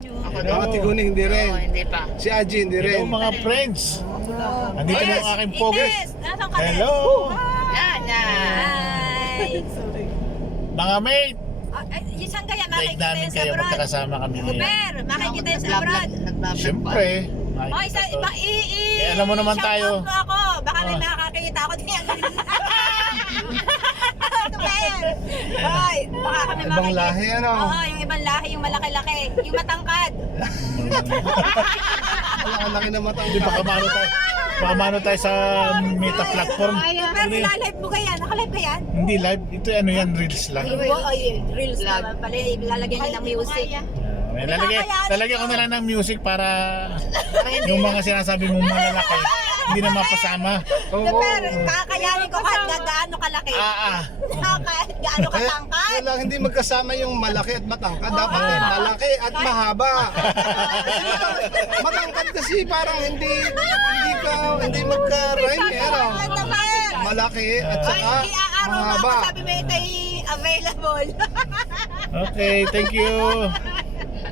Ako Tiguning hindi rin. hindi pa. Si Aji hindi Hello rin. mga friends. Andito na ang aking pogi. Nasaan ka? Hello. Yan, yan. Hi! Mga mate. Isang kaya Like makikita namin yun sa kayo abroad. magkakasama kami ngayon. Super! Makikita yun sa abroad. Siyempre. Oh, isa, iba, alam mo naman tayo. Shout out mo ako. Baka may Oh. makakakita ako din. Ano ba yan? Hoy, baka kami Ibang lahi, ano? Oo, yung ibang lahi, yung malaki-laki. Yung matangkad. Ang laki na mata. Hindi baka maano tayo. Baka maano tayo sa meta platform. Pero nilalive mo ka yan? Nakalive ka yan? Hindi live. Ito ano yan, reels lang. Reels naman pala. Ilalagyan niya ng music. Lalagyan ko na lang ng music para yung mga sinasabi mong malalaki hindi na mapasama. Super! Kakayanin ko kahit gaano kalaki. Kahit gaano Kaya katangkad. lang hindi magkasama yung malaki at matangkad. Dapat malaki at mahaba. Matangkad kasi parang hindi magka-rhyme eh. Ano? Malaki at saka Ay, iaaraw mo ako. mahaba. Sabi mo ito ay available. Okay, thank you.